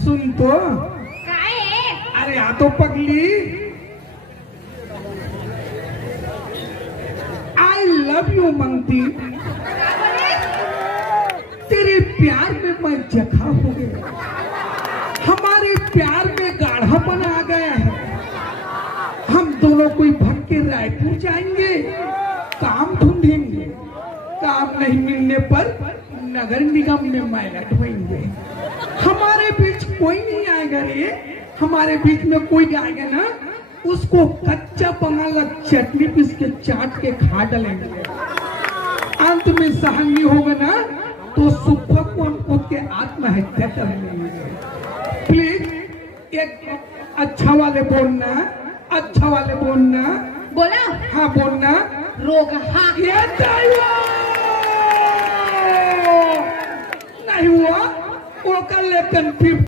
सुन तो, काय आहे? अरे आ तो पगली, आई लव यू मांगती, तेरे प्यार में मैं जखा हो गया, हमारे प्यार में गाढ़ापन आ गया है। हम दोनों कोई भग के रायपुर जाएंगे, काम ढूंढेंगे, काम नहीं मिलने पर नगर निगम में मैला ढोएंगे। हमारे बीच कोई नहीं आएगा रे, हमारे बीच में कोई आएगा ना, उसको कच्चा बंगाला चटनी पीस के चाट के खा डालेंगे। अंत में सहन नहीं होगा ना, तो सुबह को हम खुद के आत्महत्या कर लेंगे। प्लीज एक अच्छा वाले बोलना, अच्छा वाले बोलना। बोला हाँ बोलना। रोग हा ये नहीं हुआ, वो कर लेकिन फिर